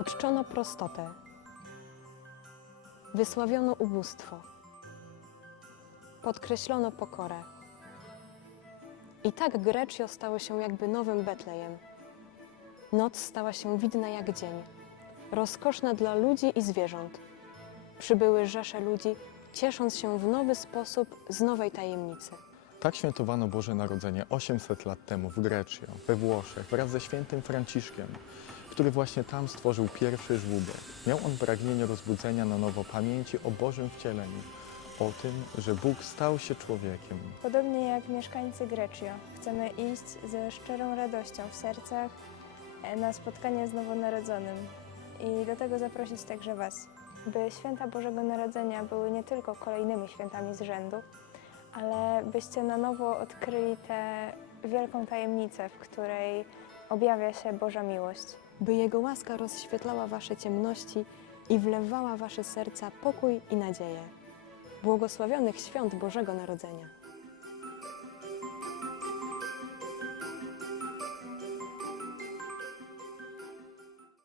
Uczczono prostotę, wysławiono ubóstwo, podkreślono pokorę. I tak Grecjo stało się jakby nowym Betlejem. Noc stała się widna jak dzień, rozkoszna dla ludzi i zwierząt. Przybyły rzesze ludzi, ciesząc się w nowy sposób z nowej tajemnicy. Tak świętowano Boże Narodzenie 800 lat temu w Grecjo, we Włoszech, wraz ze świętym Franciszkiem, który właśnie tam stworzył pierwszy żłóbek. Miał on pragnienie rozbudzenia na nowo pamięci o Bożym wcieleniu, o tym, że Bóg stał się człowiekiem. Podobnie jak mieszkańcy Grecjo, chcemy iść ze szczerą radością w sercach e, na spotkanie z nowonarodzonym i do tego zaprosić także Was, by święta Bożego Narodzenia były nie tylko kolejnymi świętami z rzędu, ale byście na nowo odkryli tę wielką tajemnicę, w której objawia się Boża miłość. by Jego łaska rozświetlała Wasze ciemności i wlewała w Wasze serca pokój i nadzieję. Błogosławionych świąt Bożego Narodzenia.